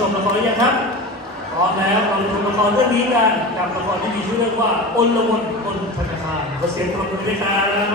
ชมละครหรือยังครับพร้อมแล้วเราชมละครเรื่องนี้กันกับละครที่มีชื่อเรื่องว่าอนละวนอนธนาคารขอเสียงปรบมือด้วยครับ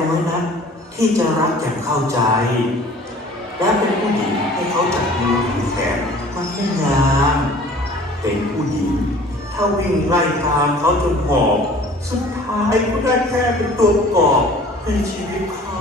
น้อยนักที่จะรักอย่างเข้าใจ และเป็นผู้หญิงให้เขาจับมือถือแขนมันไม่งามเป็นผู้หญิงถ้าวิ่งไล่ตามเขาจนหอบ สุดท้ายก็ได้แค่เป็นตัวประกอบในชีวิตเขา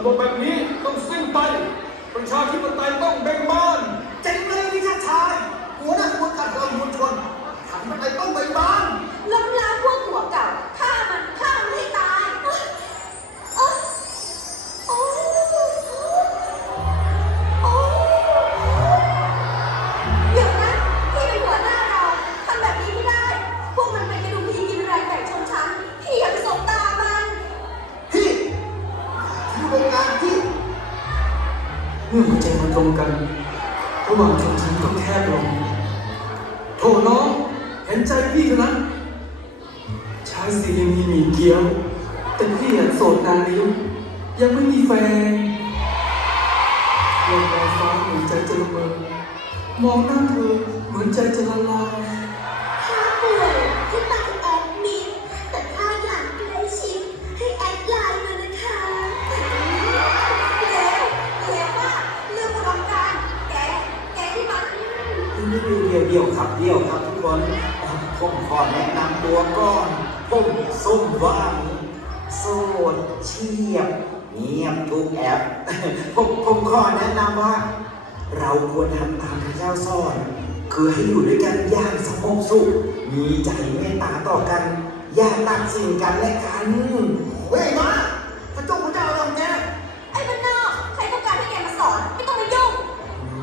ระบบแบบนี้ต้องสิ้นไป ประชาธิปไตยต้องแบ่งบ้าน เมื่อหัวใจมันตรงกัน ระหว่างชนชั้นก็แคบลงโทถน้องเห็นใจพี่นะชายสียังมีหมีเกี้ยว แต่พี่อัะโสดนานแล้วยังไม่มีแฟนลมแรงฟ้าเหมือนใจจะระเบิดมองหน้าเธอเหมือนใจจะละลาย ขอแนะนำว่า เราควรทำตามพระเจ้าสอน คือให้อยู่ด้วยกันอย่างสงบสุข มีใจเมตตาต่อกัน อย่าตัดสินกันและกันเว้ยมาพระเจ้าพระเจ้าเราแกไอ้บ้านนอกใครต้องการให้แกมาสอน ไม่ต้องมายุ่ง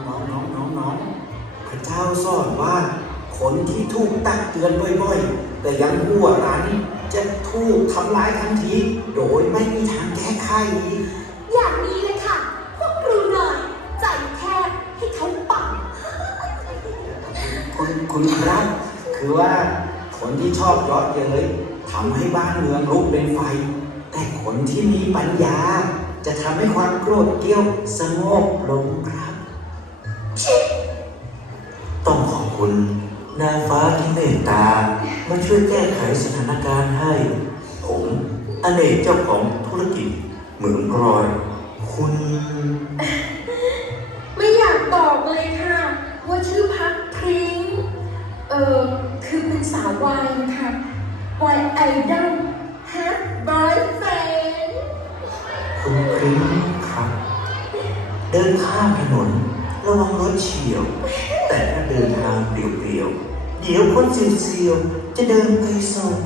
น้องน้องน้องน้องพระเจ้าสอนว่าคนที่ถูกตักเตือนบ่อยๆ แต่ยังหัวรั้นจะถูกทำร้ายทันที โดยไม่มีทางแก้ไข คุณคุณครับ คือว่าคนที่ชอบเยาะเย้ยทำให้บ้านเมืองลุกเป็นไฟ แต่คนที่มีปัญญา จะทำให้ความโกรธเกรี้ยวสงบลงครับ ต้องขอบคุณนางฟ้าที่เมตตา มาช่วยแก้ไขสถานการณ์ให้ ผมอเนกเจ้าของธุรกิจเหมืองกรอย คุณ ไม่อยากบอกเลยค่ะ ว่าชื่อพักพริ้งเออคือเป็นสาววายนะคะวายไอดอลฮะบอยแฟนคุณคริ้ครับ เดินข้ามถนน ระวังรถเฉียว แต่ถ้าเดินทางเปลี่ยวๆ เดี๋ยวคนเสียวๆจะเดินไปส่ง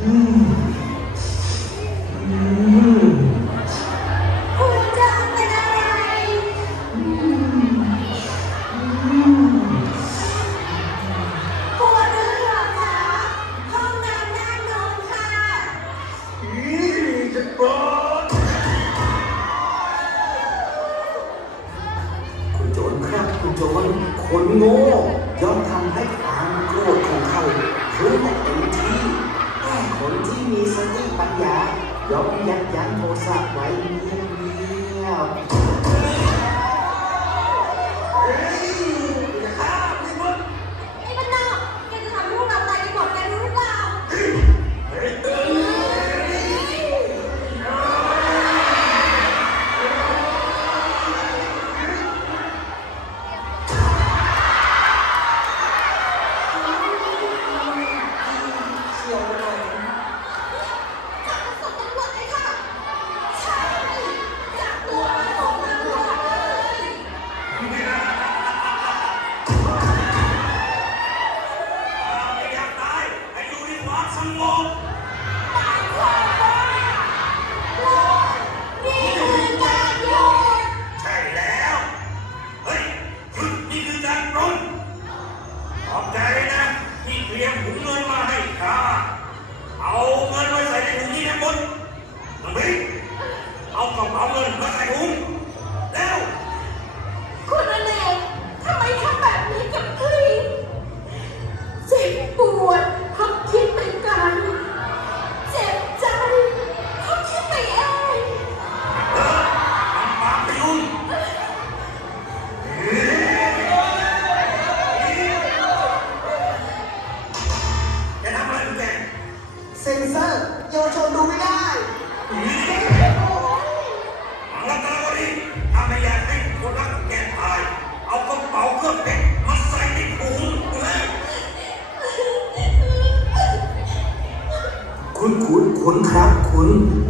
โ giống chắc chắn vô xa vậy.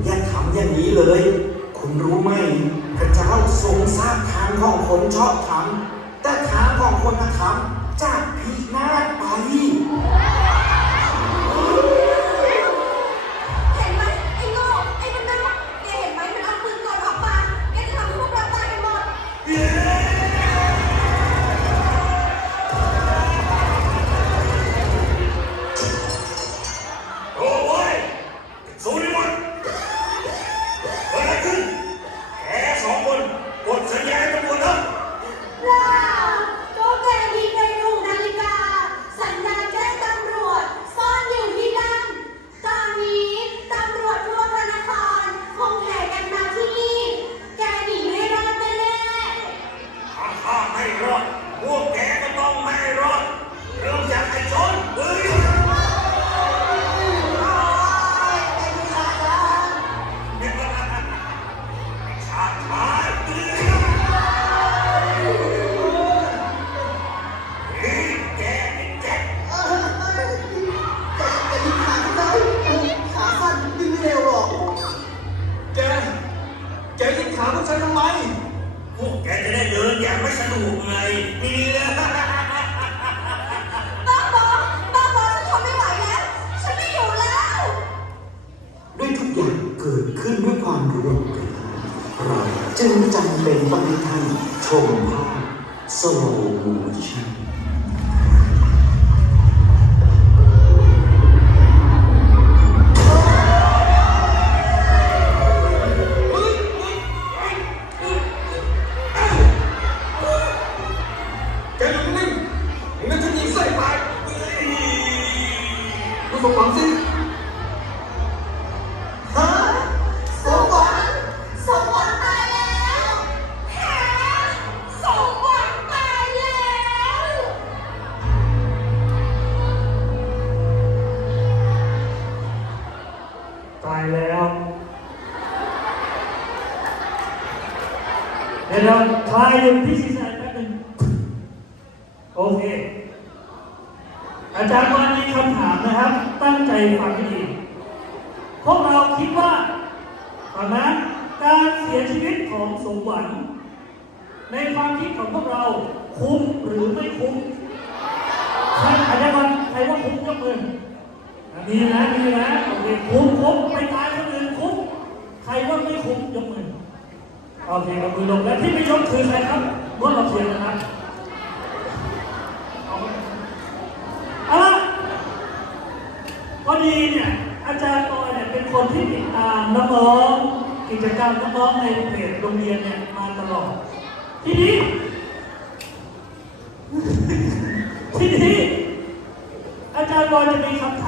อย่าทำอย่างนี้เลย คุณรู้ไหม พระเจ้าทรงทราบทางของคนชอบทำแต่ทางของคนธรรมจะพินาศไป เป็นต้องให้ท่านชมภาพสโลโมชั่น เดี๋ยวเราทายอยู่ที่ศีรษะแป๊บนึงโอเค อาจารย์วันมีคำถามนะครับ ตั้งใจฟังให้ดี พวกเราคิดว่าตอนนั้นการเสียชีวิตของสมหวัง ในความคิดของพวกเราคุ้มหรือไม่คุ้มใครอาจารย์วันใครว่าคุ้มยกมือมีนะมีนะโอเคคุ้มคุ้มไปตายคนอื่นคุ้มใครว่าไม่คุ้มยกมือ โอเคยกมือลงแล้วที่ไม่ยกคือใครครับงดเราเพียงนะครับเอาไว้เอาละพอดีเนี่ยอาจารย์บอยเนี่ยเป็นคนที่ติดตามน้องๆกิจกรรมน้องๆในเพจโรงเรียนเนี่ยมาตลอด ทีนี้ ทีนี้อาจารย์บอยจะมีคำถาม